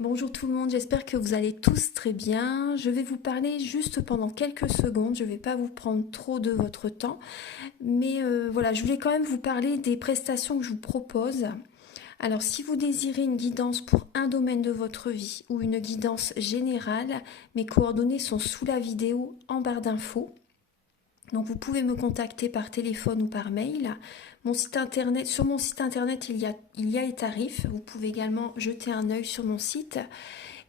Bonjour tout le monde, j'espère que vous allez tous très bien. Je vais vous parler juste pendant quelques secondes, je ne vais pas vous prendre trop de votre temps, mais voilà, je voulais quand même vous parler des prestations que je vous propose. Alors si vous désirez une guidance pour un domaine de votre vie ou une guidance générale, mes coordonnées sont sous la vidéo en barre d'infos. Donc vous pouvez me contacter par téléphone ou par mail. Sur mon site internet, il y a les tarifs. Vous pouvez également jeter un œil sur mon site.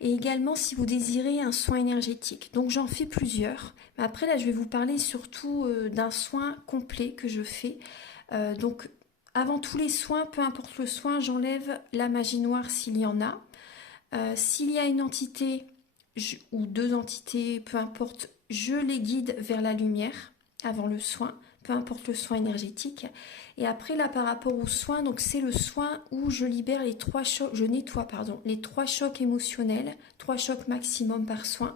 Et également si vous désirez un soin énergétique. Donc j'en fais plusieurs. Mais après là, je vais vous parler surtout d'un soin complet que je fais. Donc avant tous les soins, peu importe le soin, j'enlève la magie noire s'il y en a. S'il y a une entité ou deux entités, peu importe, je les guide vers la lumière avant le soin, peu importe le soin énergétique. Et après là par rapport au soin, donc c'est le soin où je libère les trois chocs, je nettoie les trois chocs émotionnels, 3 chocs maximum par soin.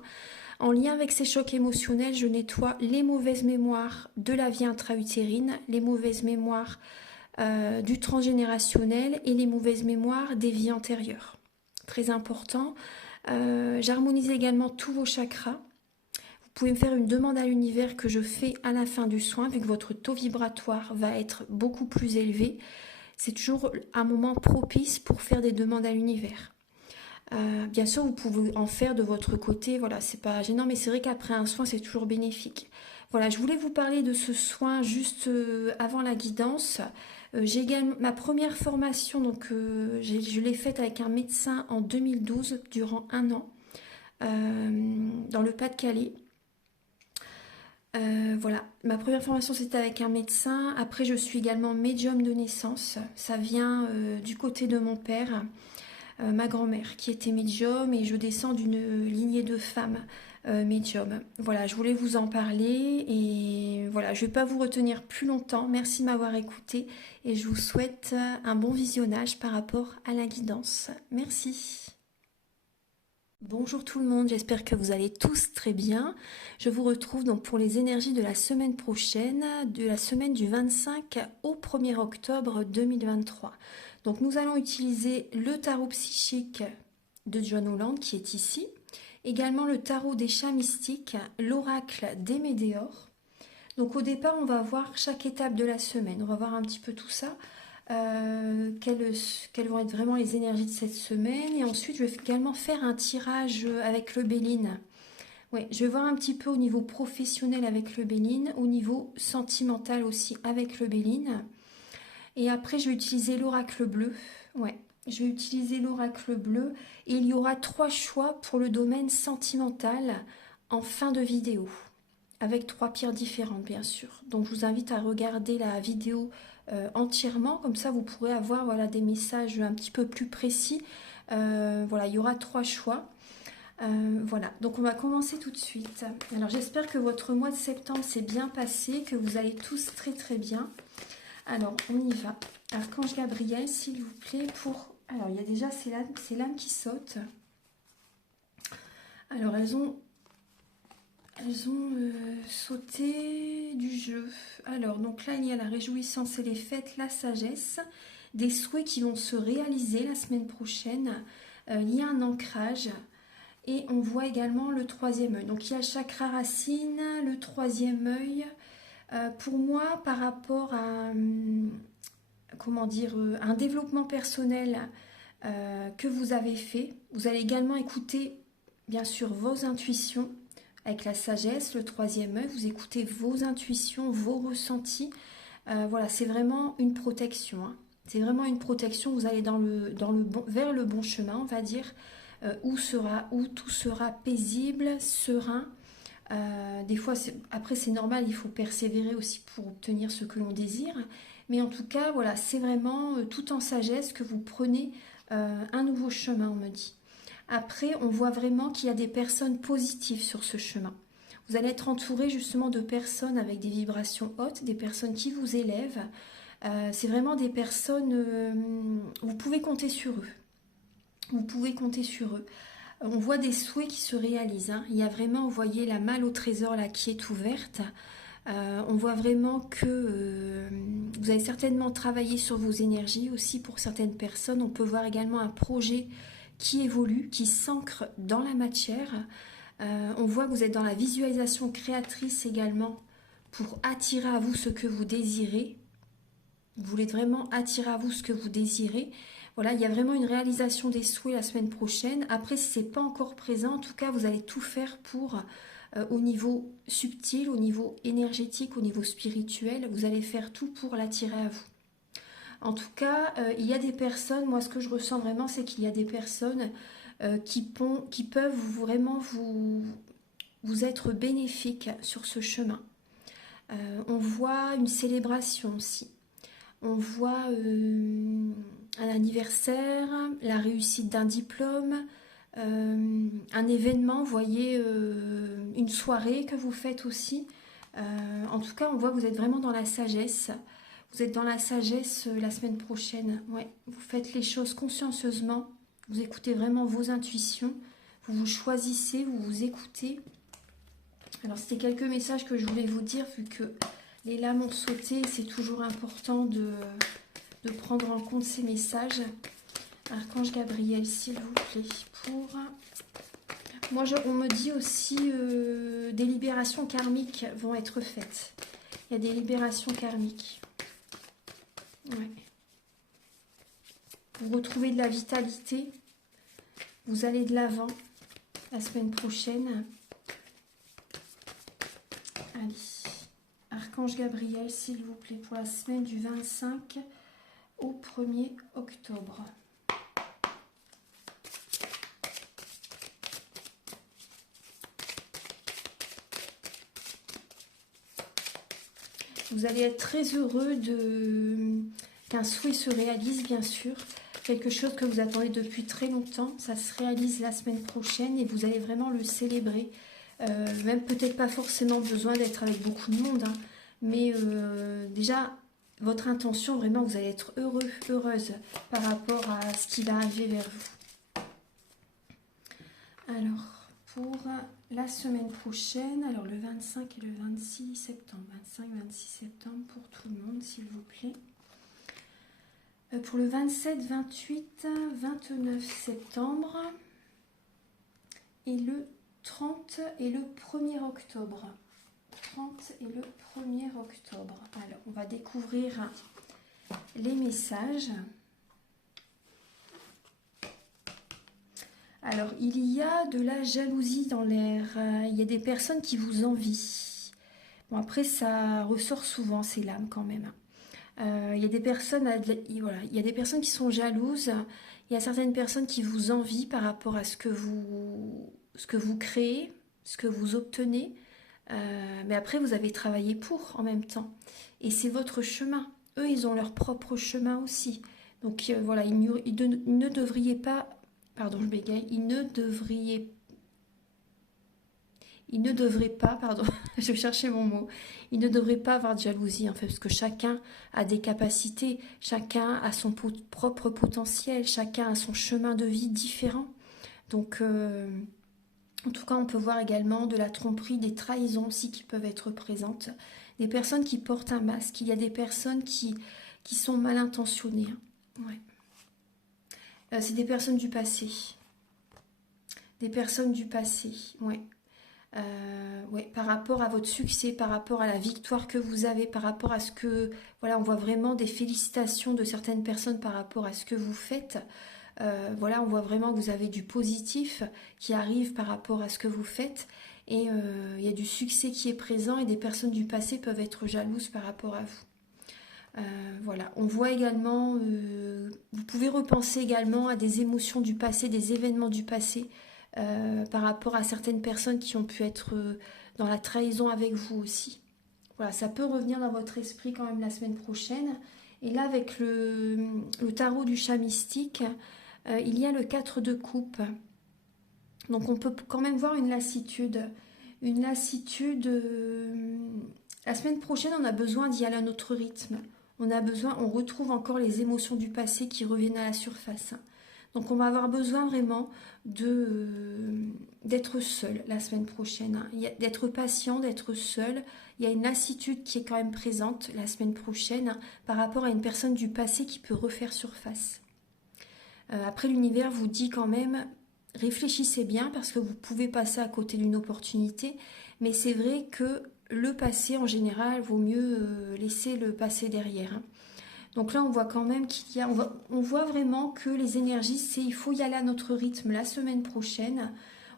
En lien avec ces chocs émotionnels, je nettoie les mauvaises mémoires de la vie intra-utérine, les mauvaises mémoires du transgénérationnel et les mauvaises mémoires des vies antérieures. Très important. J'harmonise également tous vos chakras. Vous pouvez me faire une demande à l'univers que je fais à la fin du soin, vu que votre taux vibratoire va être beaucoup plus élevé. C'est toujours un moment propice pour faire des demandes à l'univers. Bien sûr, vous pouvez en faire de votre côté, voilà, c'est pas gênant, mais c'est vrai qu'après un soin, c'est toujours bénéfique. Voilà, je voulais vous parler de ce soin juste avant la guidance. J'ai également ma première formation, donc je l'ai faite avec un médecin en 2012, durant un an, dans le Pas-de-Calais. Voilà, ma première formation c'était avec un médecin. Après, je suis également médium de naissance. Ça vient du côté de mon père, ma grand-mère qui était médium, et je descends d'une lignée de femmes médium. Voilà, je voulais vous en parler et voilà, je ne vais pas vous retenir plus longtemps. Merci de m'avoir écouté et je vous souhaite un bon visionnage par rapport à la guidance. Merci. Bonjour tout le monde, j'espère que vous allez tous très bien. Je vous retrouve donc pour les énergies de la semaine prochaine, de la semaine du 25 au 1er octobre 2023. Donc nous allons utiliser le tarot psychique de John Holland qui est ici, également le tarot des chats mystiques, l'oracle des météores. Donc au départ, on va voir chaque étape de la semaine, on va voir un petit peu tout ça. Quelles vont être vraiment les énergies de cette semaine, et ensuite je vais également faire un tirage avec le Béline. Ouais, je vais voir un petit peu au niveau professionnel avec le Béline, au niveau sentimental aussi avec le Béline, et après je vais utiliser l'oracle bleu. Ouais, je vais utiliser l'oracle bleu et il y aura 3 choix pour le domaine sentimental en fin de vidéo, avec 3 pierres différentes bien sûr. Donc je vous invite à regarder la vidéo entièrement, comme ça vous pourrez avoir voilà, des messages un petit peu plus précis. Voilà, il y aura 3 choix. Voilà, donc on va commencer tout de suite. Alors j'espère que votre mois de septembre s'est bien passé, que vous allez tous très très bien. Alors on y va. Archange Gabriel, s'il vous plaît, pour... Alors il y a déjà ces lames qui sautent. Alors elles ont sauté du jeu. Alors, donc là, il y a la réjouissance et les fêtes, la sagesse, des souhaits qui vont se réaliser la semaine prochaine. Il y a un ancrage et on voit également le 3e œil. Donc, il y a le chakra racine, le 3e œil. Pour moi, par rapport à, comment dire, un développement personnel que vous avez fait, vous allez également écouter, bien sûr, vos intuitions. Avec la sagesse, le 3e œil, vous écoutez vos intuitions, vos ressentis. Voilà, c'est vraiment une protection. Hein. C'est vraiment une protection. Vous allez vers le bon chemin, on va dire, où tout sera paisible, serein. Des fois, après, c'est normal, il faut persévérer aussi pour obtenir ce que l'on désire. Mais en tout cas, voilà, c'est vraiment tout en sagesse que vous prenez un nouveau chemin, on me dit. Après, on voit vraiment qu'il y a des personnes positives sur ce chemin. Vous allez être entouré justement de personnes avec des vibrations hautes, des personnes qui vous élèvent. C'est vraiment des personnes, vous pouvez compter sur eux. Vous pouvez compter sur eux. On voit des souhaits qui se réalisent. Hein. Il y a vraiment, vous voyez, la malle au trésor là qui est ouverte. On voit vraiment que vous avez certainement travaillé sur vos énergies aussi pour certaines personnes. On peut voir également un projet qui évolue, qui s'ancre dans la matière. On voit que vous êtes dans la visualisation créatrice également pour attirer à vous ce que vous désirez. Vous voulez vraiment attirer à vous ce que vous désirez. Voilà, il y a vraiment une réalisation des souhaits la semaine prochaine. Après, si ce n'est pas encore présent, en tout cas, vous allez tout faire pour, au niveau subtil, au niveau énergétique, au niveau spirituel, vous allez faire tout pour l'attirer à vous. En tout cas, il y a des personnes, moi ce que je ressens vraiment, c'est qu'il y a des personnes qui peuvent vraiment vous être bénéfiques sur ce chemin. On voit une célébration aussi. On voit un anniversaire, la réussite d'un diplôme, un événement, vous voyez, une soirée que vous faites aussi. En tout cas, on voit que vous êtes vraiment dans la sagesse. Vous êtes dans la sagesse la semaine prochaine. Ouais. Vous faites les choses consciencieusement. Vous écoutez vraiment vos intuitions. Vous vous choisissez, vous vous écoutez. Alors, c'était quelques messages que je voulais vous dire, vu que les lames ont sauté. C'est toujours important de prendre en compte ces messages. Archange Gabriel, s'il vous plaît, pour... Moi, on me dit aussi des libérations karmiques vont être faites. Il y a des libérations karmiques. Ouais. Vous retrouvez de la vitalité. Vous allez de l'avant la semaine prochaine. Allez. Archange Gabriel, s'il vous plaît, pour la semaine du 25 au 1er octobre. Vous allez être très heureux qu'un souhait se réalise, bien sûr. Quelque chose que vous attendez depuis très longtemps. Ça se réalise la semaine prochaine et vous allez vraiment le célébrer. Même peut-être pas forcément besoin d'être avec beaucoup de monde. Hein, mais déjà, votre intention, vraiment, vous allez être heureux, heureuse par rapport à ce qui va arriver vers vous. Alors, pour la semaine prochaine, alors le 25 et le 26 septembre, 25-26 septembre pour tout le monde, s'il vous plaît. Pour le 27, 28, 29 septembre et le 30 et le 1er octobre. 30 et le 1er octobre. Alors, on va découvrir les messages. Alors, il y a de la jalousie dans l'air. Il y a des personnes qui vous envient. Bon, après, ça ressort souvent, ces lames, quand même. Il y a des personnes, voilà, il y a des personnes qui sont jalouses. Il y a certaines personnes qui vous envient par rapport à ce que vous créez, ce que vous obtenez. Mais après, vous avez travaillé pour en même temps. Et c'est votre chemin. Eux, ils ont leur propre chemin aussi. Donc, voilà, ils ne devriez pas... Pardon, je bégaye. Ils ne devraient pas, pardon, je cherchais mon mot. Ils ne devraient pas avoir de jalousie, en fait, parce que chacun a des capacités, chacun a son propre potentiel, chacun a son chemin de vie différent. Donc, en tout cas, on peut voir également de la tromperie, des trahisons aussi qui peuvent être présentes. Des personnes qui portent un masque. Il y a des personnes qui sont mal intentionnées. Ouais. C'est des personnes du passé. Des personnes du passé, ouais. Ouais, par rapport à votre succès, par rapport à la victoire que vous avez, par rapport à ce que... Voilà, on voit vraiment des félicitations de certaines personnes par rapport à ce que vous faites. Voilà, on voit vraiment que vous avez du positif qui arrive par rapport à ce que vous faites. Et il y a du succès qui est présent et des personnes du passé peuvent être jalouses par rapport à vous. Voilà, on voit également... vous pouvez repenser également à des émotions du passé, des événements du passé. Par rapport à certaines personnes qui ont pu être dans la trahison avec vous aussi. Voilà, ça peut revenir dans votre esprit quand même la semaine prochaine. Et là, avec le tarot du chat mystique, il y a le 4 de coupe. Donc on peut quand même voir une lassitude. Une lassitude... la semaine prochaine, on a besoin d'y aller à notre rythme. On retrouve encore les émotions du passé qui reviennent à la surface. Donc on va avoir besoin vraiment d'être seul la semaine prochaine, hein. D'être patient, d'être seul. Il y a une lassitude qui est quand même présente la semaine prochaine, hein, par rapport à une personne du passé qui peut refaire surface. Après, l'univers vous dit quand même, réfléchissez bien parce que vous pouvez passer à côté d'une opportunité, mais c'est vrai que le passé, en général, vaut mieux laisser le passé derrière, hein. Donc là, on voit quand même qu'il y a, on voit vraiment que les énergies, c'est il faut y aller à notre rythme la semaine prochaine.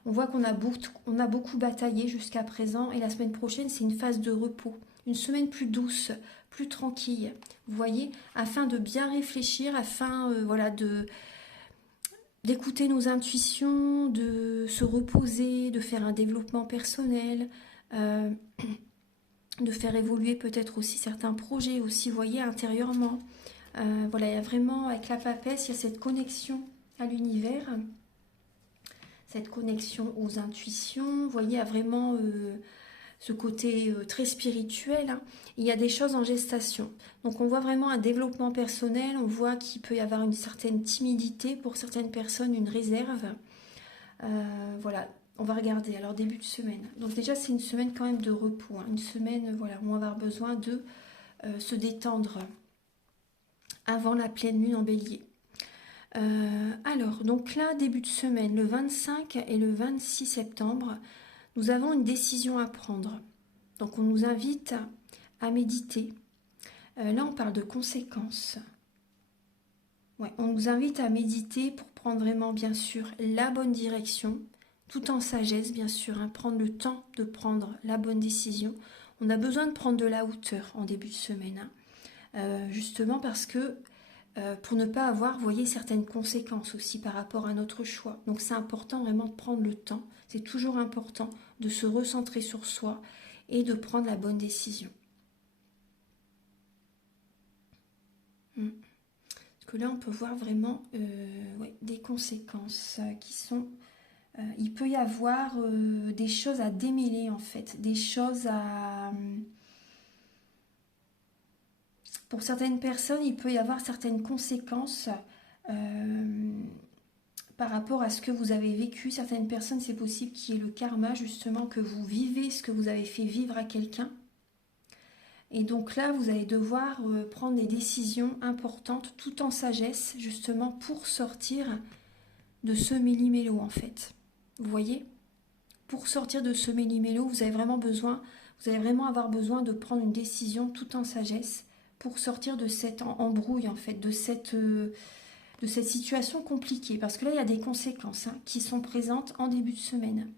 On voit on a beaucoup bataillé jusqu'à présent et la semaine prochaine, c'est une phase de repos, une semaine plus douce, plus tranquille. Vous voyez, afin de bien réfléchir, afin voilà d'écouter nos intuitions, de se reposer, de faire un développement personnel. euh, de faire évoluer peut-être aussi certains projets aussi, vous voyez, intérieurement. Voilà, il y a vraiment, avec la papesse, il y a cette connexion à l'univers, cette connexion aux intuitions. Vous voyez, il y a vraiment ce côté très spirituel, hein. Il y a des choses en gestation. Donc on voit vraiment un développement personnel, on voit qu'il peut y avoir une certaine timidité pour certaines personnes, une réserve. Voilà, on va regarder. Alors début de semaine. Donc déjà c'est une semaine quand même de repos, hein. Une semaine voilà, où on va avoir besoin de se détendre avant la pleine lune en bélier. Alors, donc là, début de semaine, le 25 et le 26 septembre, nous avons une décision à prendre. Donc on nous invite à méditer. Là, on parle de conséquences. Ouais, on nous invite à méditer pour prendre vraiment, bien sûr, la bonne direction, tout en sagesse, bien sûr, hein, prendre le temps de prendre la bonne décision. On a besoin de prendre de la hauteur en début de semaine, hein. Justement parce que pour ne pas avoir, vous voyez, certaines conséquences aussi par rapport à notre choix. Donc c'est important vraiment de prendre le temps. C'est toujours important de se recentrer sur soi et de prendre la bonne décision. Mm. Parce que là, on peut voir vraiment ouais, des conséquences qui sont... il peut y avoir des choses à démêler en fait, des choses à... Pour certaines personnes, il peut y avoir certaines conséquences par rapport à ce que vous avez vécu. Certaines personnes, c'est possible qu'il y ait le karma, justement, que vous vivez ce que vous avez fait vivre à quelqu'un. Et donc là, vous allez devoir prendre des décisions importantes, tout en sagesse, justement, pour sortir de ce méli-mélo, en fait. Vous voyez? Pour sortir de ce méli-mélo, vous allez vraiment avoir besoin de prendre une décision tout en sagesse pour sortir de cette embrouille, en fait, de cette situation compliquée. Parce que là, il y a des conséquences, hein, qui sont présentes en début de semaine.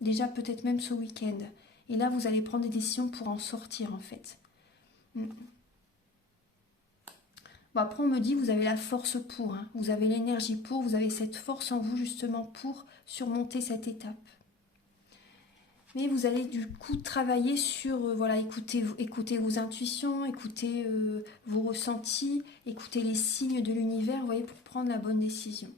Déjà, peut-être même ce week-end. Et là, vous allez prendre des décisions pour en sortir, en fait. Mm. Bon, après, on me dit, vous avez la force pour, hein. Vous avez l'énergie pour, vous avez cette force en vous, justement, pour surmonter cette étape. Mais vous allez du coup travailler sur, voilà, écouter vos intuitions, écouter vos ressentis, écouter les signes de l'univers, vous voyez, pour prendre la bonne décision.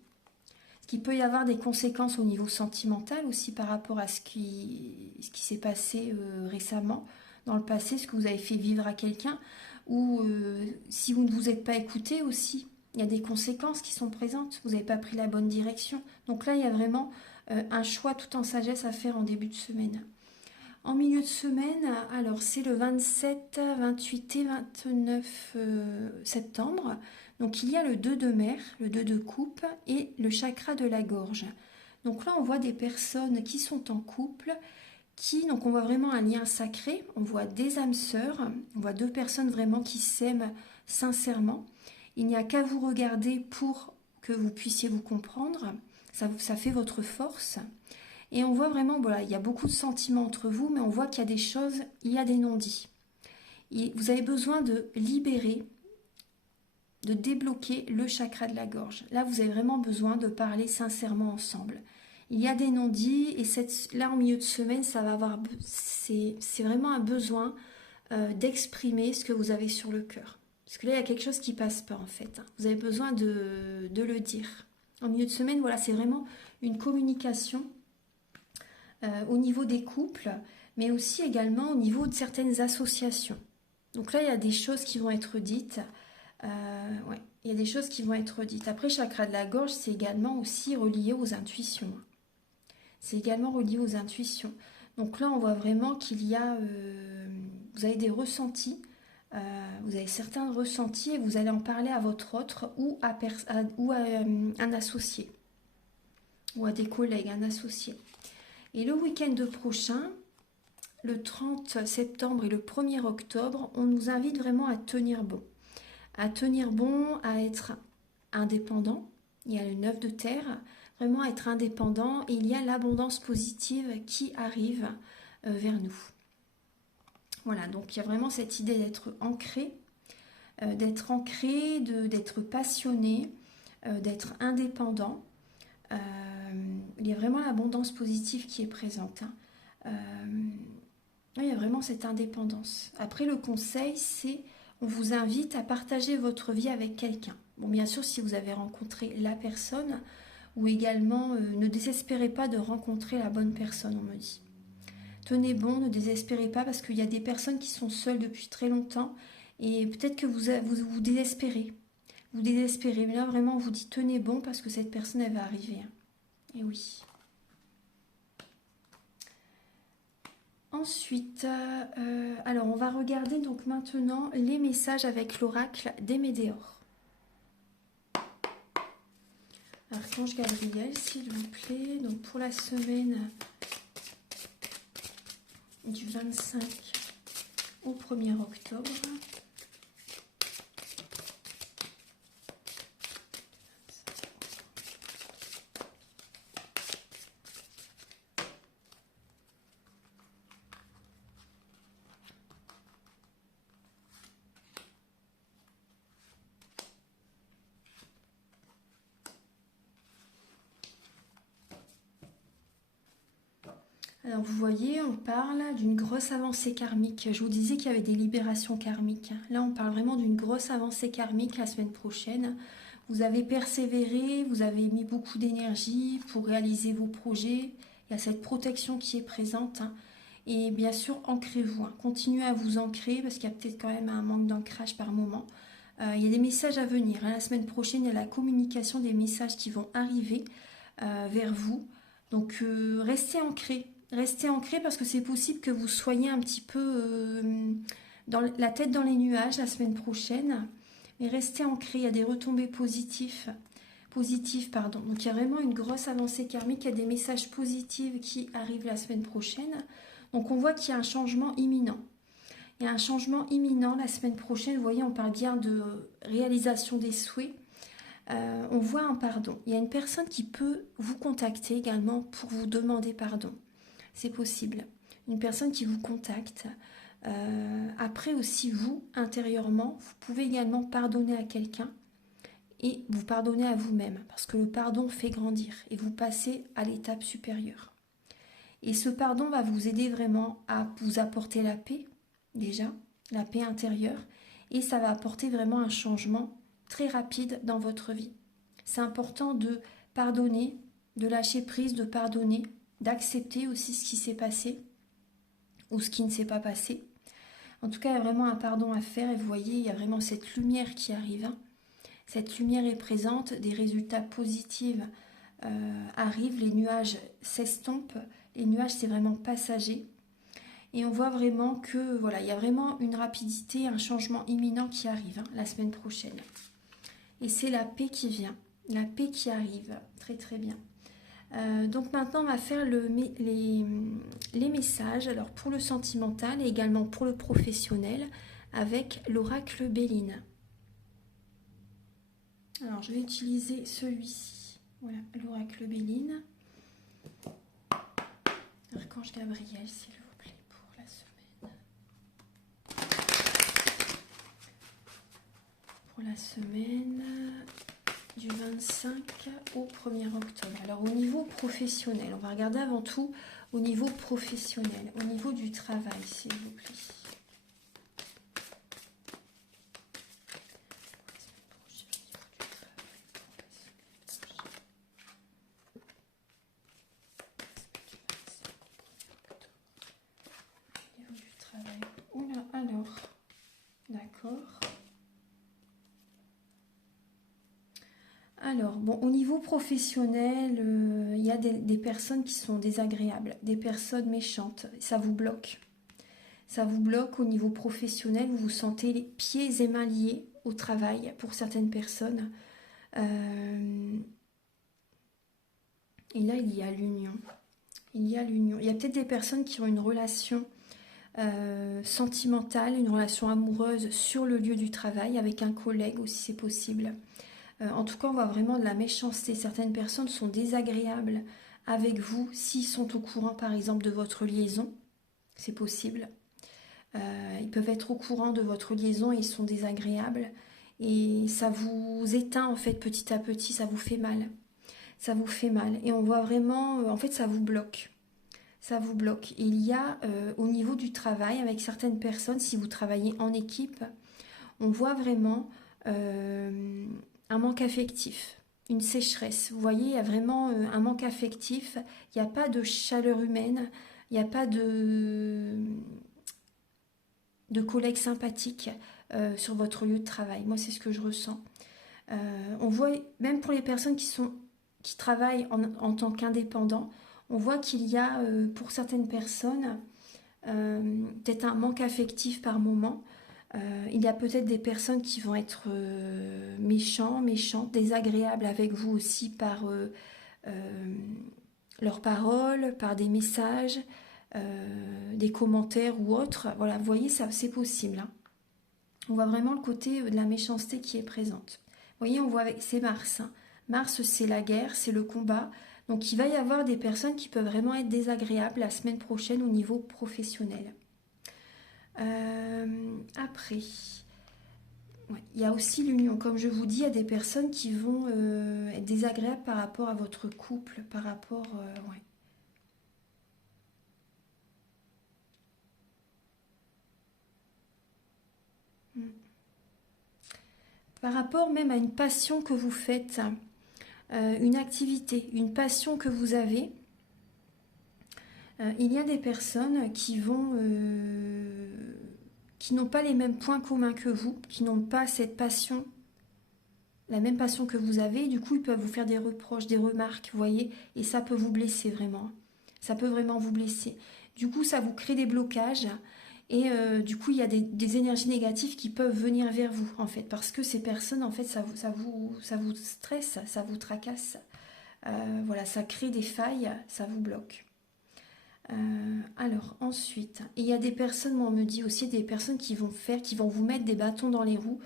Ce qui peut y avoir des conséquences au niveau sentimental aussi par rapport à ce qui s'est passé récemment, dans le passé, ce que vous avez fait vivre à quelqu'un, ou si vous ne vous êtes pas écouté aussi, il y a des conséquences qui sont présentes, vous n'avez pas pris la bonne direction. Donc là, il y a vraiment un choix tout en sagesse à faire en début de semaine. En milieu de semaine, alors c'est le 27, 28 et 29 septembre. Donc il y a le 2 de mer, le 2 de coupe et le chakra de la gorge. Donc là, on voit des personnes qui sont en couple, donc on voit vraiment un lien sacré, on voit des âmes sœurs, on voit deux personnes vraiment qui s'aiment sincèrement. Il n'y a qu'à vous regarder pour que vous puissiez vous comprendre, ça fait votre force. Et on voit vraiment, voilà, il y a beaucoup de sentiments entre vous, mais on voit qu'il y a des choses, il y a des non-dits. Et vous avez besoin de libérer, de débloquer le chakra de la gorge. Là, vous avez vraiment besoin de parler sincèrement ensemble. Il y a des non-dits et là, en milieu de semaine, c'est vraiment un besoin d'exprimer ce que vous avez sur le cœur. Parce que là, il y a quelque chose qui passe pas en fait, hein. Vous avez besoin de le dire. En milieu de semaine, voilà, c'est vraiment une communication au niveau des couples, mais aussi également au niveau de certaines associations. Donc là, il y a des choses qui vont être dites. Ouais, il y a des choses qui vont être dites. Après, chakra de la gorge, c'est également aussi relié aux intuitions. C'est également relié aux intuitions. Donc là, on voit vraiment qu'il y a... vous avez des ressentis Vous avez certains ressentis et vous allez en parler à votre autre ou à un associé ou à des collègues, un associé. Et le week-end prochain, le 30 septembre et le 1er octobre, on nous invite vraiment à tenir bon. À tenir bon, à être indépendant. Il y a le 9 de terre, vraiment être indépendant. Et il y a l'abondance positive qui arrive vers nous. Voilà, donc il y a vraiment cette idée d'être ancré, d'être passionné, d'être indépendant. Il y a vraiment l'abondance positive qui est présente. Il y a vraiment cette indépendance. Après, le conseil, c'est on vous invite à partager votre vie avec quelqu'un. Bon, bien sûr, si vous avez rencontré la personne, ou également, ne désespérez pas de rencontrer la bonne personne, on me dit. Tenez bon, ne désespérez pas, parce qu'il y a des personnes qui sont seules depuis très longtemps, et peut-être que vous désespérez. Vous désespérez, mais là, vraiment, on vous dit tenez bon, parce que cette personne, elle va arriver. Et oui. Ensuite, alors on va regarder donc maintenant les messages avec l'oracle des Médéors. Archange Gabriel, s'il vous plaît, donc pour la semaine du 25 au 1er octobre. Alors vous voyez, on parle d'une grosse avancée karmique. Je vous disais qu'il y avait des libérations karmiques. Là, on parle vraiment d'une grosse avancée karmique la semaine prochaine. Vous avez persévéré, vous avez mis beaucoup d'énergie pour réaliser vos projets. Il y a cette protection qui est présente. Et bien sûr, ancrez-vous. Continuez à vous ancrer parce qu'il y a peut-être quand même un manque d'ancrage par moment. Il y a des messages à venir. La semaine prochaine, il y a la communication des messages qui vont arriver vers vous. Donc, restez ancrés. Restez ancrés parce que c'est possible que vous soyez un petit peu dans la tête dans les nuages la semaine prochaine. Mais restez ancrés, il y a des retombées positives. Donc il y a vraiment une grosse avancée karmique, il y a des messages positifs qui arrivent la semaine prochaine. Donc on voit qu'il y a un changement imminent. Il y a un changement imminent la semaine prochaine. Vous voyez, on parle bien de réalisation des souhaits. On voit un pardon. Il y a une personne qui peut vous contacter également pour vous demander pardon. C'est possible. Une personne qui vous contacte. Après aussi, vous, intérieurement, vous pouvez également pardonner à quelqu'un et vous pardonner à vous-même. Parce que le pardon fait grandir et vous passez à l'étape supérieure. Et ce pardon va vous aider vraiment à vous apporter la paix, déjà, la paix intérieure. Et ça va apporter vraiment un changement très rapide dans votre vie. C'est important de pardonner, de lâcher prise, de pardonner, d'accepter aussi ce qui s'est passé ou ce qui ne s'est pas passé. En tout cas, il y a vraiment un pardon à faire et vous voyez, il y a vraiment cette lumière qui arrive. Cette lumière est présente, des résultats positifs arrivent, les nuages s'estompent. Les nuages, c'est vraiment passager. Et on voit vraiment que, voilà, il y a vraiment une rapidité, un changement imminent qui arrive la semaine prochaine. Et c'est la paix qui vient, la paix qui arrive, très très bien. Donc maintenant, on va faire les messages, alors pour le sentimental et également pour le professionnel, avec l'oracle Béline. Alors, je vais utiliser celui-ci, voilà, l'oracle Béline. Archange Gabriel, s'il vous plaît, pour la semaine. Pour la semaine du 25 au 1er octobre. Alors au niveau professionnel, on va regarder avant tout au niveau professionnel, au niveau du travail, s'il vous plaît. Au niveau du travail. Oula, alors, d'accord. Alors, bon, au niveau professionnel, il y a des personnes qui sont désagréables, des personnes méchantes, ça vous bloque. Ça vous bloque au niveau professionnel, vous vous sentez les pieds et mains liés au travail pour certaines personnes. Et là, il y a l'union. Il y a l'union. Il y a peut-être des personnes qui ont une relation sentimentale, une relation amoureuse sur le lieu du travail, avec un collègue aussi, c'est possible. En tout cas, on voit vraiment de la méchanceté. Certaines personnes sont désagréables avec vous s'ils sont au courant, par exemple, de votre liaison. C'est possible. Ils peuvent être au courant de votre liaison et ils sont désagréables. Et ça vous éteint, en fait, petit à petit, ça vous fait mal. Ça vous fait mal. Et on voit vraiment, en fait, ça vous bloque. Ça vous bloque. Et il y a, au niveau du travail, avec certaines personnes, si vous travaillez en équipe, on voit vraiment un manque affectif, une sécheresse. Vous voyez, il y a vraiment un manque affectif. Il n'y a pas de chaleur humaine. Il n'y a pas de collègues sympathiques sur votre lieu de travail. Moi, c'est ce que je ressens. On voit, même pour les personnes qui travaillent en tant qu'indépendants, on voit qu'il y a, pour certaines personnes, peut-être un manque affectif par moment. Il y a peut-être des personnes qui vont être méchantes, désagréables avec vous aussi par leurs paroles, par des messages, des commentaires ou autres. Voilà, vous voyez, ça, c'est possible. Hein. On voit vraiment le côté de la méchanceté qui est présente. Vous voyez, on voit avec c'est Mars. Hein. Mars, c'est la guerre, c'est le combat. Donc, il va y avoir des personnes qui peuvent vraiment être désagréables la semaine prochaine au niveau professionnel. Après, ouais, il y a aussi l'union. Comme je vous dis, il y a des personnes qui vont être désagréables par rapport à votre couple, par rapport... ouais. Mm. Par rapport même à une passion que vous faites, une activité, une passion que vous avez, il y a des personnes qui n'ont pas les mêmes points communs que vous, qui n'ont pas cette passion, la même passion que vous avez, et du coup ils peuvent vous faire des reproches, des remarques, vous voyez, et ça peut vous blesser vraiment. Ça peut vraiment vous blesser. Du coup, ça vous crée des blocages, et du coup, il y a des énergies négatives qui peuvent venir vers vous, en fait, parce que ces personnes, en fait, ça vous stresse, ça vous tracasse. Voilà, ça crée des failles, ça vous bloque. Alors ensuite, il y a des personnes, moi on me dit aussi des personnes qui vont vous mettre des bâtons dans les roues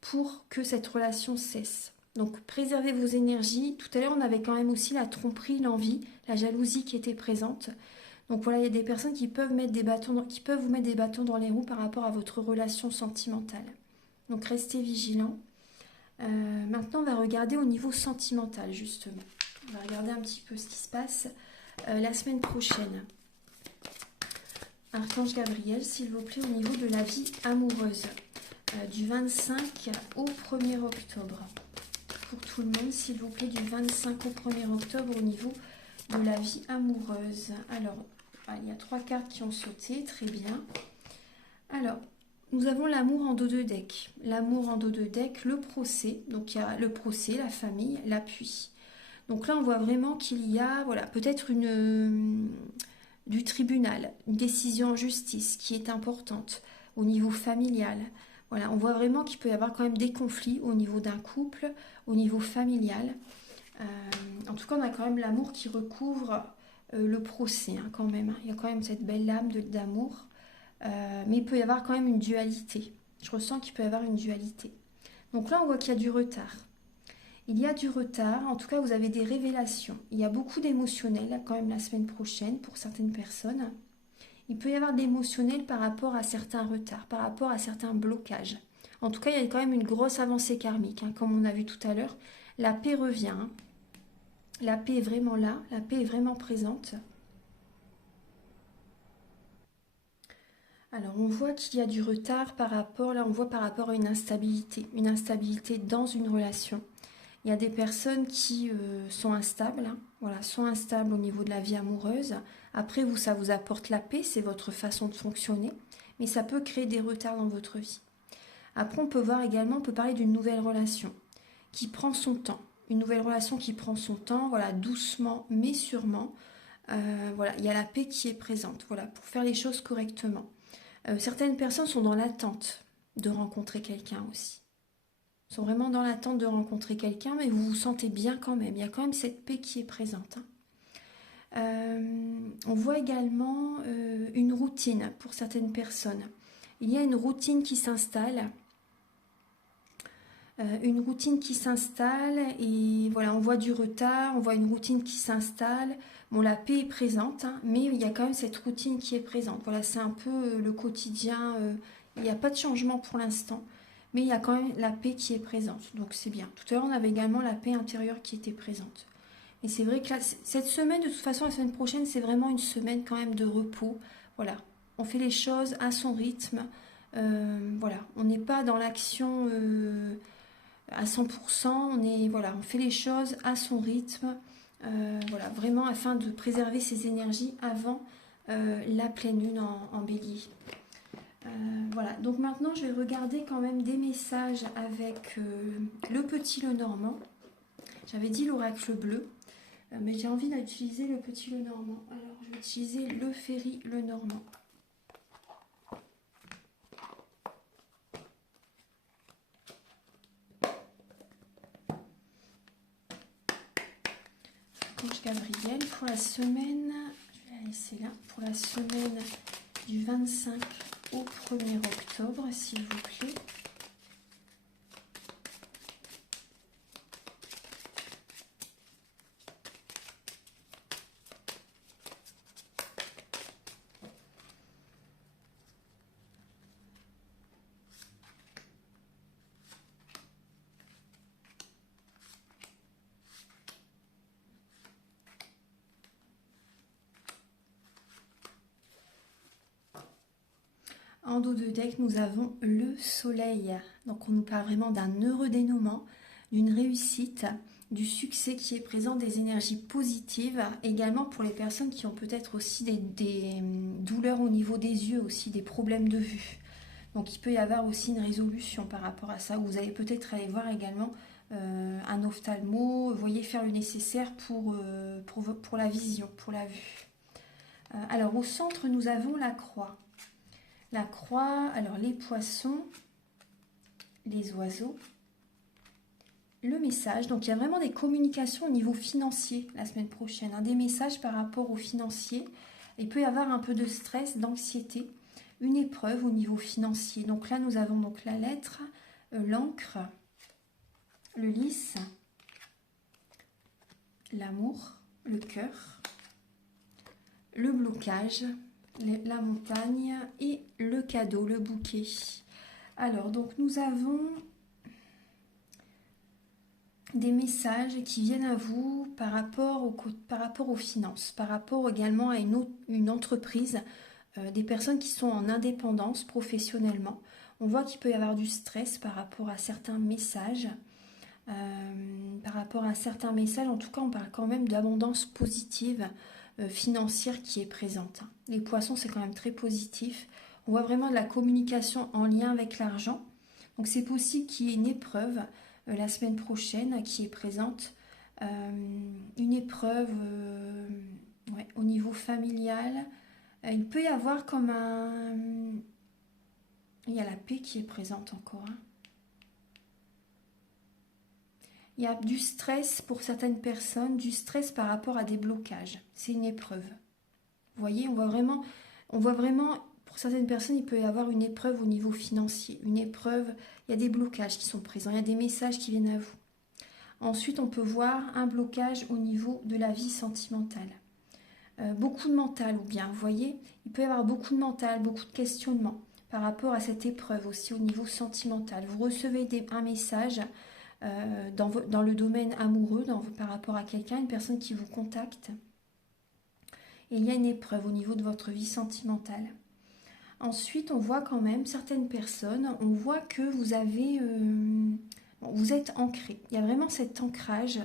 pour que cette relation cesse. Donc préservez vos énergies. Tout à l'heure on avait quand même aussi la tromperie, l'envie, la jalousie qui était présente. Donc voilà, il y a des personnes qui peuvent vous mettre des bâtons dans les roues par rapport à votre relation sentimentale. Donc restez vigilants. Maintenant on va regarder au niveau sentimental justement. On va regarder un petit peu ce qui se passe la semaine prochaine. Archange Gabriel, s'il vous plaît, au niveau de la vie amoureuse, du 25 au 1er octobre. Pour tout le monde, s'il vous plaît, du 25 au 1er octobre, au niveau de la vie amoureuse. Alors, il y a 3 cartes qui ont sauté, très bien. Alors, nous avons l'amour en dos de deck. L'amour en dos de deck, le procès. Donc, il y a le procès, la famille, l'appui. Donc là, on voit vraiment qu'il y a, voilà, peut-être du tribunal, une décision en justice qui est importante au niveau familial. Voilà, on voit vraiment qu'il peut y avoir quand même des conflits au niveau d'un couple, au niveau familial. En tout cas, on a quand même l'amour qui recouvre le procès, hein, quand même. Il y a quand même cette belle âme d'amour. Mais il peut y avoir quand même une dualité. Je ressens qu'il peut y avoir une dualité. Donc là, on voit qu'il y a du retard. Il y a du retard, en tout cas vous avez des révélations. Il y a beaucoup d'émotionnel quand même la semaine prochaine pour certaines personnes. Il peut y avoir de l'émotionnel par rapport à certains retards, par rapport à certains blocages. En tout cas, il y a quand même une grosse avancée karmique, hein, comme on a vu tout à l'heure. La paix revient. Hein. La paix est vraiment là, la paix est vraiment présente. Alors on voit qu'il y a du retard par rapport, là on voit par rapport à une instabilité dans une relation. Il y a des personnes qui sont instables, hein, voilà, sont instables au niveau de la vie amoureuse. Après, vous, ça vous apporte la paix, c'est votre façon de fonctionner, mais ça peut créer des retards dans votre vie. Après, on peut voir également, on peut parler d'une nouvelle relation qui prend son temps. Une nouvelle relation qui prend son temps, voilà, doucement mais sûrement. Voilà, il y a la paix qui est présente, voilà, pour faire les choses correctement. Certaines personnes sont dans l'attente de rencontrer quelqu'un aussi. Sont vraiment dans l'attente de rencontrer quelqu'un, mais vous vous sentez bien quand même. Il y a quand même cette paix qui est présente, hein. On voit également une routine pour certaines personnes. Il y a une routine qui s'installe. Une routine qui s'installe et voilà, on voit du retard, on voit une routine qui s'installe. Bon, la paix est présente, hein, mais il y a quand même cette routine qui est présente. Voilà, c'est un peu le quotidien. Il n'y a pas de changement pour l'instant, mais il y a quand même la paix qui est présente. Donc c'est bien. Tout à l'heure, on avait également la paix intérieure qui était présente. Et c'est vrai que là, cette semaine, de toute façon, la semaine prochaine, c'est vraiment une semaine quand même de repos. Voilà, on fait les choses à son rythme. Voilà, on n'est pas dans l'action à 100%. Voilà, on fait les choses à son rythme. Voilà, vraiment afin de préserver ses énergies avant la pleine lune en bélier. Voilà, donc maintenant, je vais regarder quand même des messages avec le petit Lenormand. J'avais dit l'oracle bleu. Mais j'ai envie d'utiliser le petit Lenormand. Alors, je vais utiliser le Ferry Lenormand. Archange Gabriel pour la semaine, je vais la laisser là, pour la semaine du 25 au 1er octobre, s'il vous plaît. En dos de deck, nous avons le soleil. Donc on nous parle vraiment d'un heureux dénouement, d'une réussite, du succès qui est présent, des énergies positives. Également pour les personnes qui ont peut-être aussi des douleurs au niveau des yeux, aussi des problèmes de vue. Donc il peut y avoir aussi une résolution par rapport à ça. Vous allez peut-être aller voir également un ophtalmo, voyez faire le nécessaire pour la vision, pour la vue. Alors au centre, nous avons la croix. La croix, alors les poissons, les oiseaux, le message. Donc il y a vraiment des communications au niveau financier la semaine prochaine, hein, des messages par rapport au financier. Il peut y avoir un peu de stress, d'anxiété, une épreuve au niveau financier. Donc là, nous avons donc la lettre, l'encre, le lys, l'amour, le cœur, le blocage, la montagne et le cadeau, le bouquet. Alors, donc nous avons des messages qui viennent à vous par rapport aux finances, par rapport également à une entreprise, des personnes qui sont en indépendance professionnellement. On voit qu'il peut y avoir du stress par rapport à certains messages. En tout cas, on parle quand même d'abondance positive financière qui est présente. Les poissons, c'est quand même très positif. On voit vraiment de la communication en lien avec l'argent. Donc c'est possible qu'il y ait une épreuve la semaine prochaine qui est présente. Une épreuve au niveau familial. Il peut y avoir comme un... Il y a la paix qui est présente encore, hein. Il y a du stress pour certaines personnes, du stress par rapport à des blocages. C'est une épreuve. Vous voyez, on voit vraiment, pour certaines personnes, il peut y avoir une épreuve au niveau financier. Une épreuve, il y a des blocages qui sont présents, il y a des messages qui viennent à vous. Ensuite, on peut voir un blocage au niveau de la vie sentimentale. Beaucoup de mental, ou bien, vous voyez, il peut y avoir beaucoup de mental, beaucoup de questionnements par rapport à cette épreuve aussi au niveau sentimental. Vous recevez un message dans le domaine amoureux, par rapport à quelqu'un, une personne qui vous contacte. Et il y a une épreuve au niveau de votre vie sentimentale. Ensuite, on voit quand même certaines personnes, on voit que vous êtes ancré. Il y a vraiment cet ancrage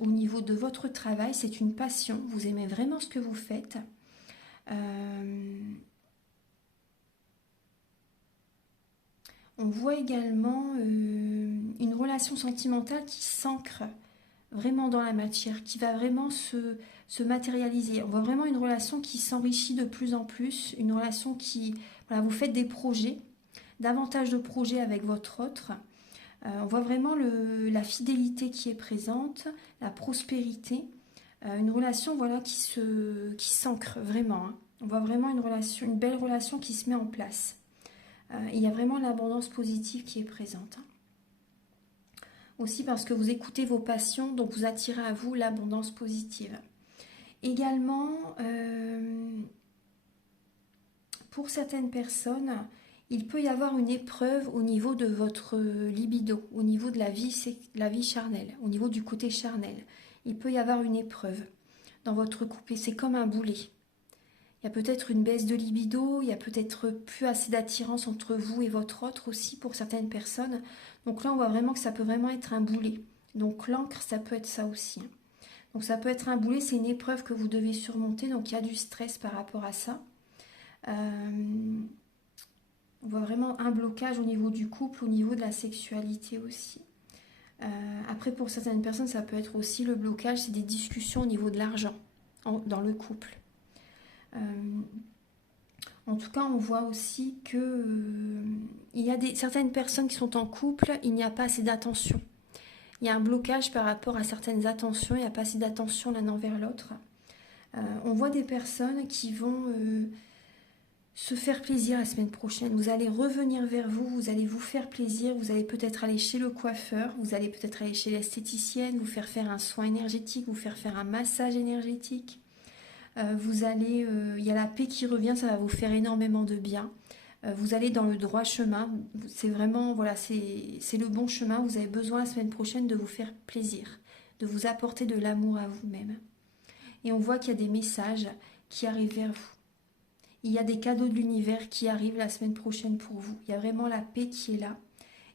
au niveau de votre travail. C'est une passion, vous aimez vraiment ce que vous faites. On voit également une relation sentimentale qui s'ancre vraiment dans la matière, qui va vraiment se matérialiser. On voit vraiment une relation qui s'enrichit de plus en plus, une relation qui, voilà, vous faites des projets, davantage de projets avec votre autre. On voit vraiment la fidélité qui est présente, la prospérité, une relation voilà, qui s'ancre vraiment. Hein. On voit vraiment une relation, une belle relation qui se met en place. Il y a vraiment l'abondance positive qui est présente. Hein. Aussi parce que vous écoutez vos passions, donc vous attirez à vous l'abondance positive. Également, pour certaines personnes, il peut y avoir une épreuve au niveau de votre libido, au niveau de la vie charnelle, au niveau du côté charnel. Il peut y avoir une épreuve dans votre couple et c'est comme un boulet. Il y a peut-être une baisse de libido, il y a peut-être plus assez d'attirance entre vous et votre autre aussi pour certaines personnes. Donc là, on voit vraiment que ça peut vraiment être un boulet. Donc l'encre, ça peut être ça aussi. Donc ça peut être un boulet, c'est une épreuve que vous devez surmonter, donc il y a du stress par rapport à ça. On voit vraiment un blocage au niveau du couple, au niveau de la sexualité aussi. Après, pour certaines personnes, ça peut être aussi le blocage, c'est des discussions au niveau de l'argent dans le couple. En tout cas, on voit aussi que il y a certaines personnes qui sont en couple, il n'y a pas assez d'attention. Il y a un blocage par rapport à certaines attentions, il n'y a pas assez d'attention l'un envers l'autre. On voit des personnes qui vont se faire plaisir la semaine prochaine. Vous allez revenir vers vous, vous allez vous faire plaisir, vous allez peut-être aller chez le coiffeur, vous allez peut-être aller chez l'esthéticienne, vous faire un soin énergétique, vous faire un massage énergétique. Vous allez, il y a la paix qui revient, ça va vous faire énormément de bien. Vous allez dans le droit chemin, c'est vraiment, voilà, c'est le bon chemin. Vous avez besoin la semaine prochaine de vous faire plaisir, de vous apporter de l'amour à vous-même. Et on voit qu'il y a des messages qui arrivent vers vous. Il y a des cadeaux de l'univers qui arrivent la semaine prochaine pour vous. Il y a vraiment la paix qui est là.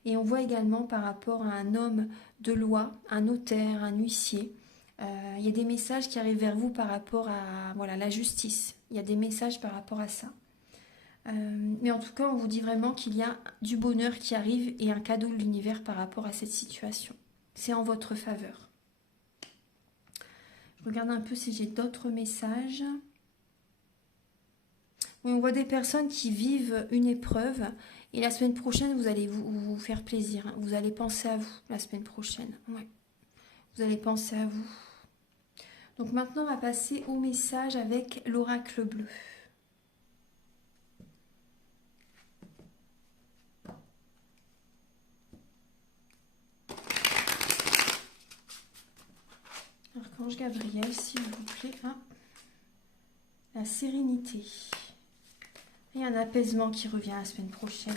Et on voit également par rapport à un homme de loi, un notaire, un huissier, il y a des messages qui arrivent vers vous par rapport à voilà, la justice. Il y a des messages par rapport à ça. Mais en tout cas, on vous dit vraiment qu'il y a du bonheur qui arrive et un cadeau de l'univers par rapport à cette situation. C'est en votre faveur. Je regarde un peu si j'ai d'autres messages. Oui, on voit des personnes qui vivent une épreuve et la semaine prochaine, vous allez vous faire plaisir. Vous allez penser à vous la semaine prochaine. Ouais. Vous allez penser à vous. Donc maintenant, on va passer au message avec l'oracle bleu. Archange Gabriel, s'il vous plaît. Ah. La sérénité. Et un apaisement qui revient la semaine prochaine.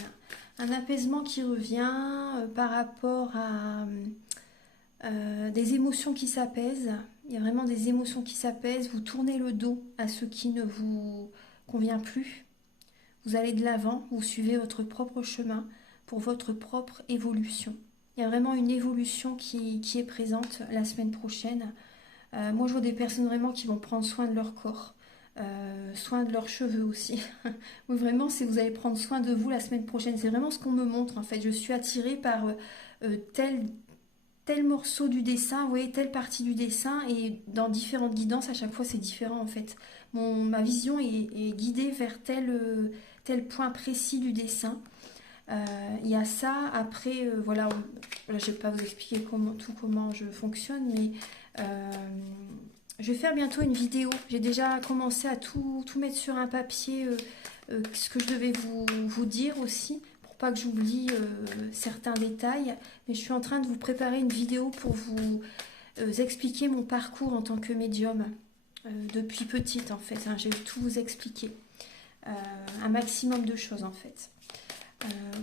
Un apaisement qui revient par rapport à des émotions qui s'apaisent. Il y a vraiment des émotions qui s'apaisent. Vous tournez le dos à ce qui ne vous convient plus. Vous allez de l'avant, vous suivez votre propre chemin pour votre propre évolution. Il y a vraiment une évolution qui est présente la semaine prochaine. Moi, je vois des personnes vraiment qui vont prendre soin de leur corps, soin de leurs cheveux aussi. Oui, vraiment, si vous allez prendre soin de vous la semaine prochaine, c'est vraiment ce qu'on me montre en fait. Je suis attirée par tel morceau du dessin, vous voyez, telle partie du dessin, et dans différentes guidances, à chaque fois c'est différent en fait. Ma vision est guidée vers tel point précis du dessin. Il y a ça, après, voilà, là, je ne vais pas vous expliquer comment je fonctionne, mais je vais faire bientôt une vidéo. J'ai déjà commencé à tout mettre sur un papier, ce que je devais vous dire aussi, pour pas que j'oublie certains détails. Mais je suis en train de vous préparer une vidéo pour vous expliquer mon parcours en tant que médium, depuis petite en fait. Hein, je vais tout vous expliquer. Un maximum de choses en fait.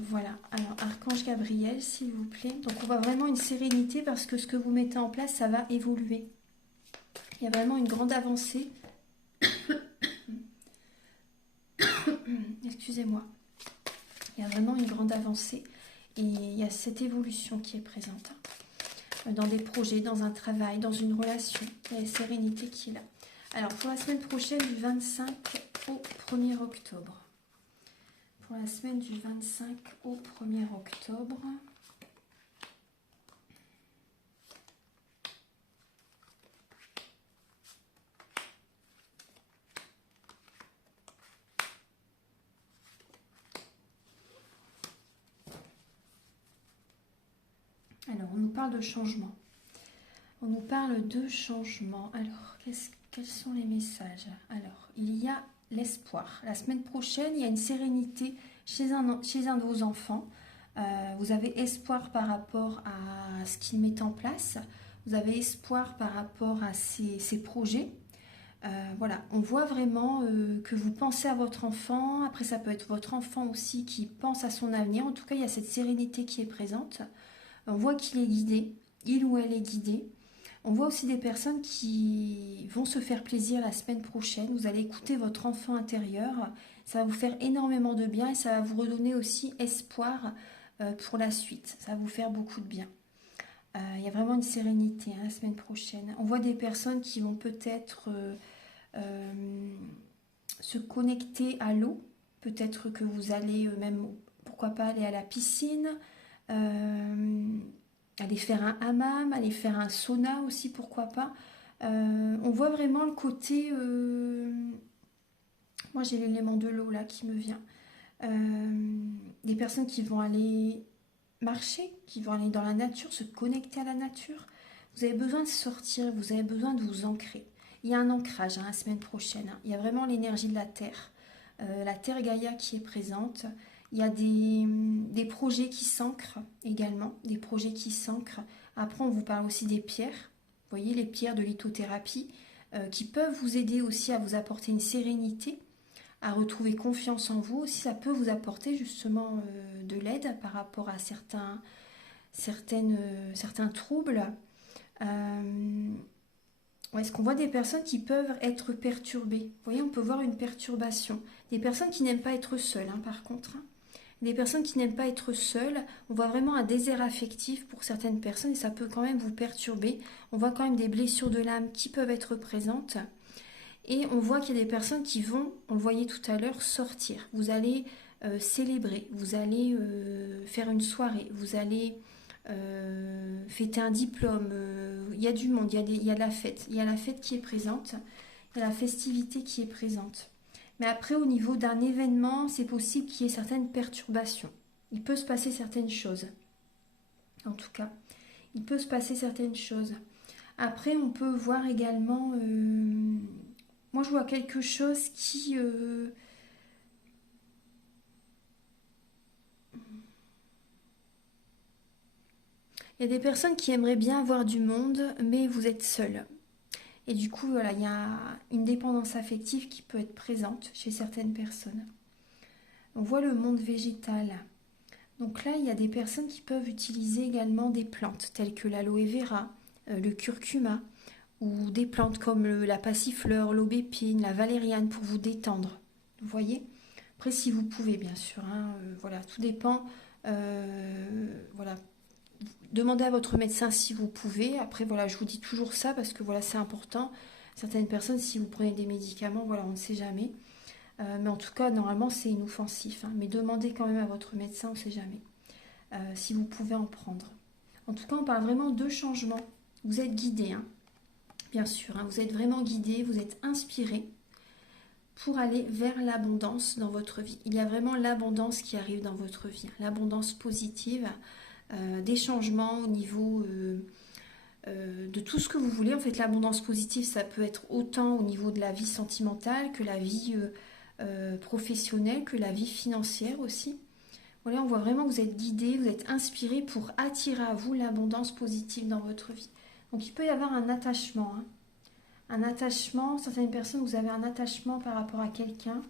Voilà, alors Archange Gabriel, s'il vous plaît. Donc on voit vraiment une sérénité parce que ce que vous mettez en place, ça va évoluer. Il y a vraiment une grande avancée. Excusez-moi. Il y a vraiment une grande avancée et il y a cette évolution qui est présente. Dans des projets, dans un travail, dans une relation. Il y a la sérénité qui est là. Alors pour la semaine prochaine du 25 au 1er octobre. Pour la semaine du 25 au 1er octobre. on nous parle de changement. On nous parle de changement. Alors, quels sont les messages? Alors, il y a l'espoir. La semaine prochaine, il y a une sérénité chez un de vos enfants. Vous avez espoir par rapport à ce qu'il met en place. Vous avez espoir par rapport à ses projets. Voilà, on voit vraiment que vous pensez à votre enfant. Après, ça peut être votre enfant aussi qui pense à son avenir. En tout cas, il y a cette sérénité qui est présente. On voit qu'il est guidé, il ou elle est guidé. On voit aussi des personnes qui vont se faire plaisir la semaine prochaine. Vous allez écouter votre enfant intérieur. Ça va vous faire énormément de bien et ça va vous redonner aussi espoir pour la suite. Ça va vous faire beaucoup de bien. Il y a vraiment une sérénité la semaine prochaine. On voit des personnes qui vont peut-être se connecter à l'eau. Peut-être que vous allez même, pourquoi pas, aller à la piscine. Aller faire un hammam, aller faire un sauna aussi, pourquoi pas. On voit vraiment le côté... moi, j'ai l'élément de l'eau là qui me vient. Des personnes qui vont aller marcher, qui vont aller dans la nature, se connecter à la nature. Vous avez besoin de sortir, vous avez besoin de vous ancrer. Il y a un ancrage la semaine prochaine. Il y a vraiment l'énergie de la Terre Gaïa qui est présente. Il y a des projets qui s'ancrent également, des projets qui s'ancrent. Après, on vous parle aussi des pierres. Vous voyez, les pierres de lithothérapie qui peuvent vous aider aussi à vous apporter une sérénité, à retrouver confiance en vous. Aussi, ça peut vous apporter justement de l'aide par rapport à certains troubles. Est-ce qu'on voit des personnes qui peuvent être perturbées? Vous voyez, on peut voir une perturbation. Des personnes qui n'aiment pas être seules, par contre. Des personnes qui n'aiment pas être seules, on voit vraiment un désert affectif pour certaines personnes et ça peut quand même vous perturber. On voit quand même des blessures de l'âme qui peuvent être présentes. Et on voit qu'il y a des personnes qui vont, on le voyait tout à l'heure, sortir. Vous allez célébrer, vous allez faire une soirée, vous allez fêter un diplôme. Il y a du monde, il y a de la fête. Il y a la fête qui est présente, il y a la festivité qui est présente. Mais après, au niveau d'un événement, c'est possible qu'il y ait certaines perturbations. Il peut se passer certaines choses. En tout cas, il peut se passer certaines choses. Après, on peut voir également... moi, je vois quelque chose qui... il y a des personnes qui aimeraient bien avoir du monde, mais vous êtes seul. Et du coup, voilà, il y a une dépendance affective qui peut être présente chez certaines personnes. On voit le monde végétal. Donc là, il y a des personnes qui peuvent utiliser également des plantes telles que l'aloe vera, le curcuma, ou des plantes comme la passifleur, l'aubépine, la valériane pour vous détendre. Vous voyez? Après, si vous pouvez, bien sûr. Voilà, tout dépend. Voilà. Demandez à votre médecin si vous pouvez. Après, voilà, je vous dis toujours ça parce que voilà, c'est important. Certaines personnes, si vous prenez des médicaments, voilà, on ne sait jamais. Mais en tout cas, normalement, c'est inoffensif. Mais demandez quand même à votre médecin, on ne sait jamais. Si vous pouvez en prendre. En tout cas, on parle vraiment de changement. Vous êtes guidé, bien sûr. Vous êtes vraiment guidé, vous êtes inspiré pour aller vers l'abondance dans votre vie. Il y a vraiment l'abondance qui arrive dans votre vie. L'abondance positive. Des changements au niveau de tout ce que vous voulez. En fait, l'abondance positive, ça peut être autant au niveau de la vie sentimentale que la vie professionnelle, que la vie financière aussi. Voilà, on voit vraiment que vous êtes guidé, vous êtes inspiré pour attirer à vous l'abondance positive dans votre vie. Donc, il peut y avoir un attachement. Un attachement, certaines personnes, vous avez un attachement par rapport à quelqu'un.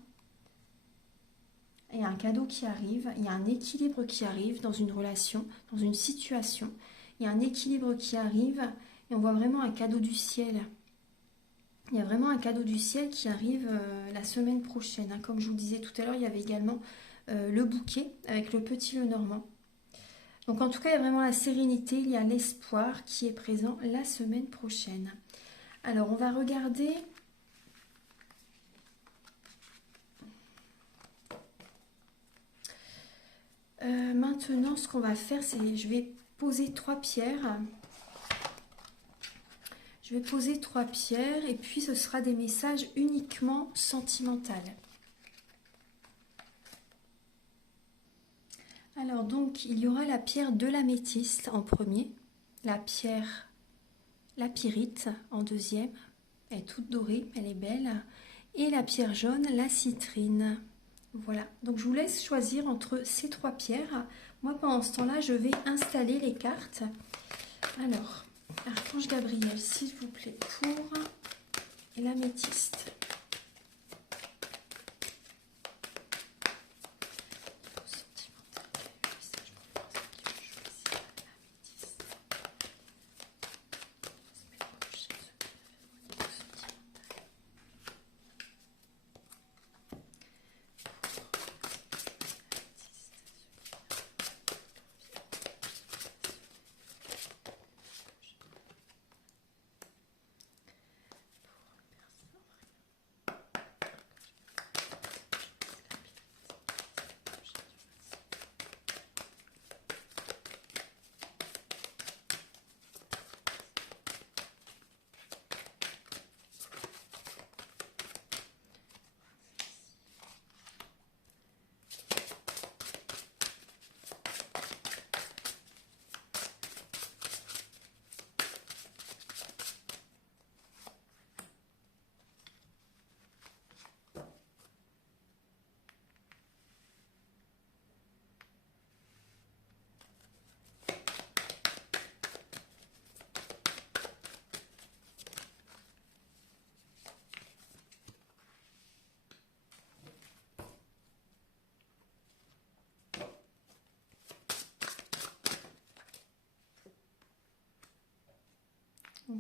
Il y a un cadeau qui arrive, il y a un équilibre qui arrive dans une relation, dans une situation. Il y a un équilibre qui arrive et on voit vraiment un cadeau du ciel. Il y a vraiment un cadeau du ciel qui arrive la semaine prochaine. Comme je vous disais tout à l'heure, il y avait également le bouquet avec le petit Lenormand. Donc en tout cas, il y a vraiment la sérénité, il y a l'espoir qui est présent la semaine prochaine. Alors on va regarder... maintenant, ce qu'on va faire, c'est je vais poser 3 pierres. Je vais poser 3 pierres et puis ce sera des messages uniquement sentimentaux. Alors donc, il y aura la pierre de l'améthyste en premier. la pierre, la pyrite en deuxième. Elle est toute dorée, elle est belle. Et la pierre jaune, la citrine. Voilà, donc je vous laisse choisir entre ces trois pierres. Moi, pendant ce temps-là, je vais installer les cartes. Alors, Archange Gabriel, s'il vous plaît, pour l'améthyste.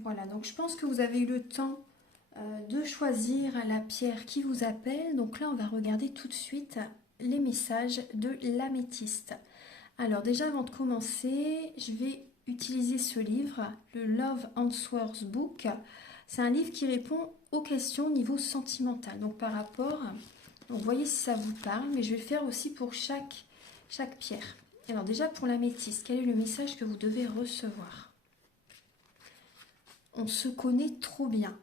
Voilà, donc je pense que vous avez eu le temps de choisir la pierre qui vous appelle. Donc là, on va regarder tout de suite les messages de l'améthyste. Alors déjà, avant de commencer, je vais utiliser ce livre, le Love Answers Book. C'est un livre qui répond aux questions au niveau sentimental. Donc par rapport, donc voyez si ça vous parle, mais je vais le faire aussi pour chaque pierre. Alors déjà, pour l'améthyste, quel est le message que vous devez recevoir? On se connaît trop bien.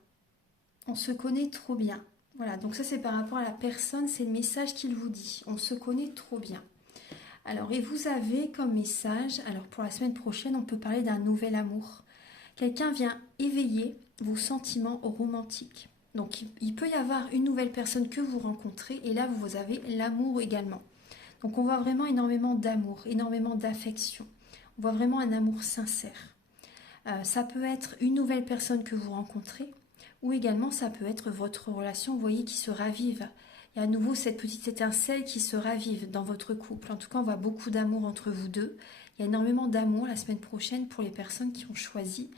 On se connaît trop bien. Voilà, donc ça c'est par rapport à la personne, c'est le message qu'il vous dit. On se connaît trop bien. Alors, et vous avez comme message, alors pour la semaine prochaine, on peut parler d'un nouvel amour. Quelqu'un vient éveiller vos sentiments romantiques. Donc, il peut y avoir une nouvelle personne que vous rencontrez et là, vous avez l'amour également. Donc, on voit vraiment énormément d'amour, énormément d'affection. On voit vraiment un amour sincère. Ça peut être une nouvelle personne que vous rencontrez ou également ça peut être votre relation, vous voyez, qui se ravive. Il y a à nouveau cette petite étincelle qui se ravive dans votre couple. En tout cas, on voit beaucoup d'amour entre vous deux. Il y a énormément d'amour la semaine prochaine pour les personnes qui ont choisi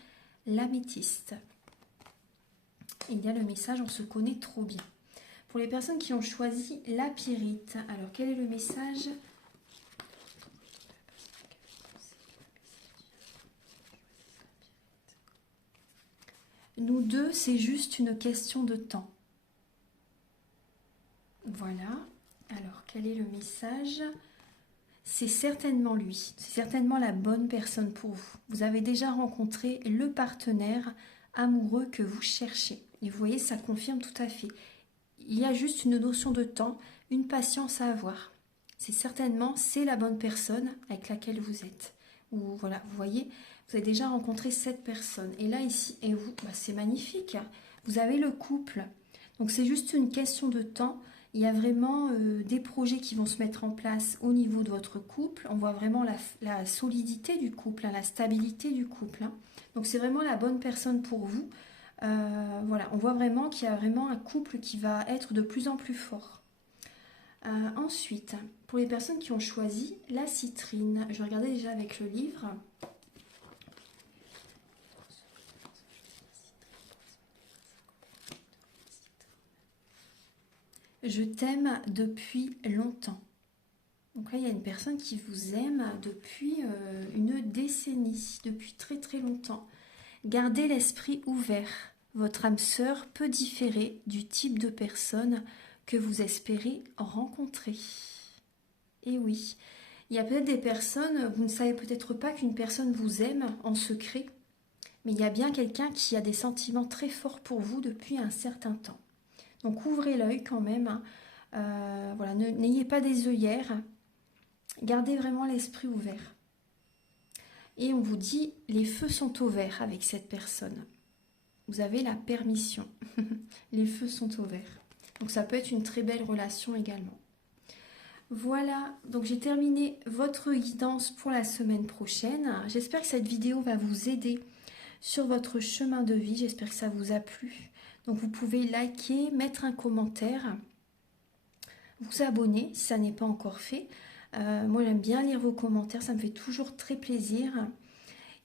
l'améthyste. Il y a le message, on se connaît trop bien. Pour les personnes qui ont choisi la pyrite, alors quel est le message ? Nous deux, c'est juste une question de temps. Voilà. Alors, quel est le message ? C'est certainement lui. C'est certainement la bonne personne pour vous. Vous avez déjà rencontré le partenaire amoureux que vous cherchez. Et vous voyez, ça confirme tout à fait. Il y a juste une notion de temps, une patience à avoir. C'est la bonne personne avec laquelle vous êtes. Ou voilà, vous voyez, vous avez déjà rencontré cette personne. Et là, ici, et vous, c'est magnifique. Vous avez le couple. Donc, c'est juste une question de temps. Il y a vraiment des projets qui vont se mettre en place au niveau de votre couple. On voit vraiment la solidité du couple, la stabilité du couple. Donc, c'est vraiment la bonne personne pour vous. Voilà, on voit vraiment qu'il y a vraiment un couple qui va être de plus en plus fort. Ensuite, pour les personnes qui ont choisi la citrine, je vais regarder déjà avec le livre. Je t'aime depuis longtemps. Donc là, il y a une personne qui vous aime depuis une décennie, depuis très très longtemps. Gardez l'esprit ouvert. Votre âme sœur peut différer du type de personne que vous espérez rencontrer. Et oui, il y a peut-être des personnes, vous ne savez peut-être pas qu'une personne vous aime en secret, mais il y a bien quelqu'un qui a des sentiments très forts pour vous depuis un certain temps. Donc ouvrez l'œil quand même, voilà, n'ayez pas des œillères, gardez vraiment l'esprit ouvert. Et on vous dit, les feux sont au vert avec cette personne. Vous avez la permission. Les feux sont au vert. Donc ça peut être une très belle relation également. Voilà, donc j'ai terminé votre guidance pour la semaine prochaine. J'espère que cette vidéo va vous aider sur votre chemin de vie. J'espère que ça vous a plu. Donc vous pouvez liker, mettre un commentaire, vous abonner si ça n'est pas encore fait. Moi j'aime bien lire vos commentaires, ça me fait toujours très plaisir.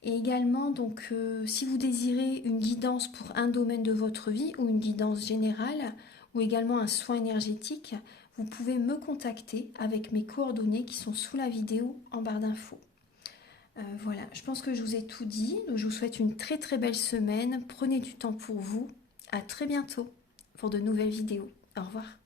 Et également, donc, si vous désirez une guidance pour un domaine de votre vie ou une guidance générale ou également un soin énergétique, vous pouvez me contacter avec mes coordonnées qui sont sous la vidéo en barre d'infos. Voilà, je pense que je vous ai tout dit. Donc, je vous souhaite une très très belle semaine. Prenez du temps pour vous. À très bientôt pour de nouvelles vidéos. Au revoir.